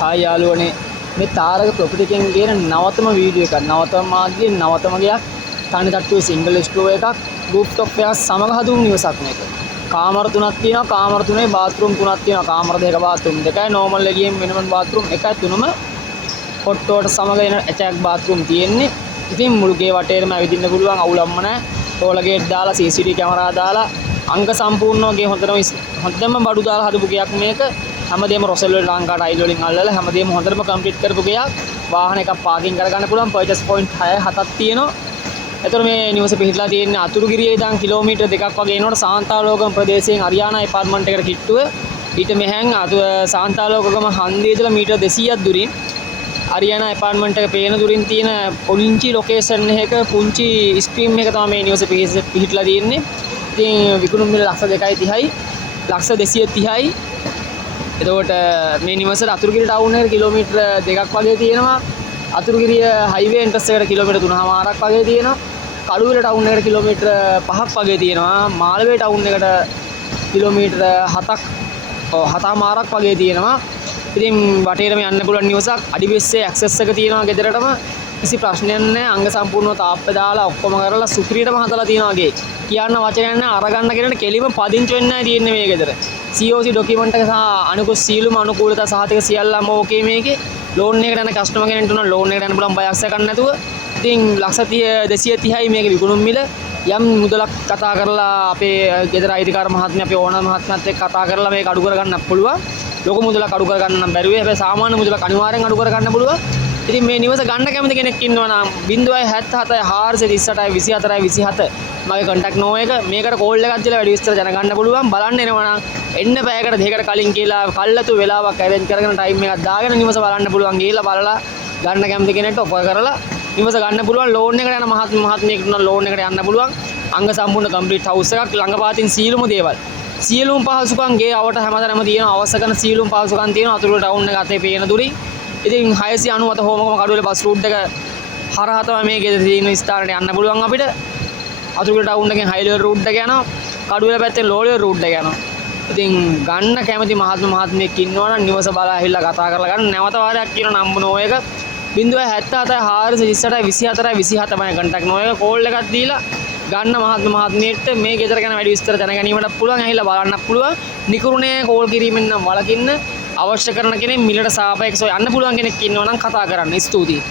Hi යාළුවනේ මේ තාරක property එකෙන් ගේන නවතම වීඩියෝ එකක් නවතම මාධ්‍යයේ නවතම ගයක් තනි තට්ටුවේ සිංගල් ස්ටෝර් එකක් රූෆ්ටොප් එකක් සමග හදුණු නිවසක් මේක. කාමර තුනක් තියෙනවා. කාමර තුනේ බාත්රූම් තුනක් තියෙනවා. කාමර දෙක බාත්රූම් දෙකයි නෝමල් එකකින් මිනිමම් බාත්රූම් එකයි තුනම කොට්ටුවට සමග එන ඇටැච් බාත්රූම් තියෙන්නේ. ඉතින් මුළු ගේ වටේටම ඇවිදින්න පුළුවන් අවුලක්ම නැහැ. ටෝල ගේට් දාලා CCTV කැමරා දාලා අංග සම්පූර්ණව ගේ හොඳම බඩු දාලා හදපු ගයක් මේක. හැමදේම රොසෙල් වල ලංකා ටයිල් වලින් අල්ලලා හැමදේම හොඳටම කම්ප්ලීට් කරපු ගයක්. වාහන එකක් පාකින් කරගන්න පුළුවන්. පර්චේස් පොයින්ට් 6-7ක් තියෙනවා. එතකොට මේ නිවස පිහිටලා තියෙන්නේ අතුරුගිරියේ ඉඳන් කිලෝමීටර් 2ක් වගේ එනකොට සාන්තාලෝකම ප්‍රදේශයෙන් අරියානා ඇපාර්ට්මන්ට් එකට කිට්ටුව. ඊට මෙහෙන් සාන්තාලෝකගම හන්දියේ ඉඳලා මීටර් 200ක් දුරින් අරියානා ඇපාර්ට්මන්ට් එක පේන දුරින් තියෙන පුංචි ලොකේෂන් එකක පුංචි ස්ට්‍රීම් එක තමයි මේ නිවස පිහිටලා තියෙන්නේ. ඉතින් විකුණුම් මිල ලක්ෂ 2.30යි ලක්ෂ 230යි. එතකොට මේ නිවසට අතුරුගිරිය ටවුන් එකට කිලෝමීටර් 2ක් වගේ තියෙනවා. අතුරුගිරිය හයිවේ එන්ට්‍රස් එකට කිලෝමීටර් 3.5ක් වගේ තියෙනවා. කඩුවෙල ටවුන් එකට කිලෝමීටර් 5ක් වගේ තියෙනවා. මාළවේ ටවුන් එකට කිලෝමීටර් 7.5ක් වගේ තියෙනවා. ඉතින් වටේටම යන්න පුළුවන් නිවසක්. අඩිබෙස්සේ ඇක්සස් එක තියෙනවා ගෙදරටම. කිසි ප්‍රශ්නයක් නැහැ. අංග සම්පූර්ණව තාප්පේ දාලා ඔක්කොම කරලා සුපිරියටම හදලා තියෙනවා ගේ. කියන්න වචනයක් නැහැ. අරගන්න කෙනෙක්ට කෙලිම පදිංචි වෙන්න නැහැ තියෙන්නේ මේ ගෙදර. COC ඩොකියුමන්ට් එක සහ අනිකුත් සීලුම අනුකූලතා සහතික සියල්ලම ඕකේ මේකේ. ලෝන් එකකට යන කස්ටමර් කෙනෙක්ට උන ලෝන් එකට යන්න පුළුවන් බයක් සැකක් නැතුව. ඉතින් ලක්ෂ 230යි මේකේ විකුණුම් මිල. යම් මුදලක් කතා කරලා අපේ ගෙදර අයිතිකාර මහත්මිය අපේ ඕනර් මහත්මයාත් එක්ක කතා කරලා මේක අඩු කරගන්නත් පුළුවන්. ලොකු මුදලක් අඩු කරගන්න නම් බැරි වෙයි. හැබැයි සාමාන්‍ය මුදලක් අනිවාර්යෙන් අඩු කරගන්න පුළුවන්. ඉතින් මේ නිවස ගන්න කැමති කෙනෙක් ඉන්නවා නම් 077 438 24 27 මගේ contact නෝ එක මේකට කෝල් එකක් දීලා වැඩි විස්තර දැනගන්න පුළුවන්. බලන්න එනවා නම් එන්න පැයකට දෙකකට කලින් කියලා කල්ලාතු වෙලාවක් arrange කරගෙන time එකක් දාගෙන නිවස බලන්න පුළුවන්. ගිහලා බලලා ගන්න කැමති කෙනෙක්ට ඔෆර් කරලා නිවස ගන්න පුළුවන්. ලෝන් එකට යන මහත්මියෙකුට නම් ලෝන් එකට යන්න පුළුවන්. අංග සම්පූර්ණ complete house එකක් ළඟපාතින් සීලුම දේවල් සියලුම පහසුකම් ගේ අවට හැමදාම තියෙනවා. අවශ්‍ය කරන සියලුම පහසුකම් තියෙනවා. අතුරුල ටවුන් එක අතේ පේන දුරින්. ඉතින් 690 හෝමකම කඩුවල බස් රූට් එක හරහා තමයි මේ ගෙදර තියෙන ස්ථානට යන්න පුළුවන් අපිට. අතුරුල ටවුන් එකෙන් හයිලෙවල් රූට් එක යනවා. කඩුවල පැත්තෙන් ලෝලෙවල් රූට් එක යනවා. ඉතින් ගන්න කැමති මහත්මයෙක් ඉන්නවා නම් නිවස බලා ඇවිල්ලා කතා කරලා ගන්න. නැවත වාරයක් කියන නම්බර නෝ එක 077 428 24 27 මම contact නෝ එක කෝල් එකක් දීලා ගන්න මහත්මියට මේ ගෙදර ගැන වැඩි විස්තර දැනගැනීමට පුළුවන්. ඇහිලා බලන්නත් පුළුවන්. නිකුරුණේ කෝල් කිරීමෙන් නම් වළකින්න. අවශ්‍ය කරන කෙනෙක් මිලට සාපේක්ෂව යන්න පුළුවන් කෙනෙක් ඉන්නවා නම් කතා කරන්න. ස්තුතියි.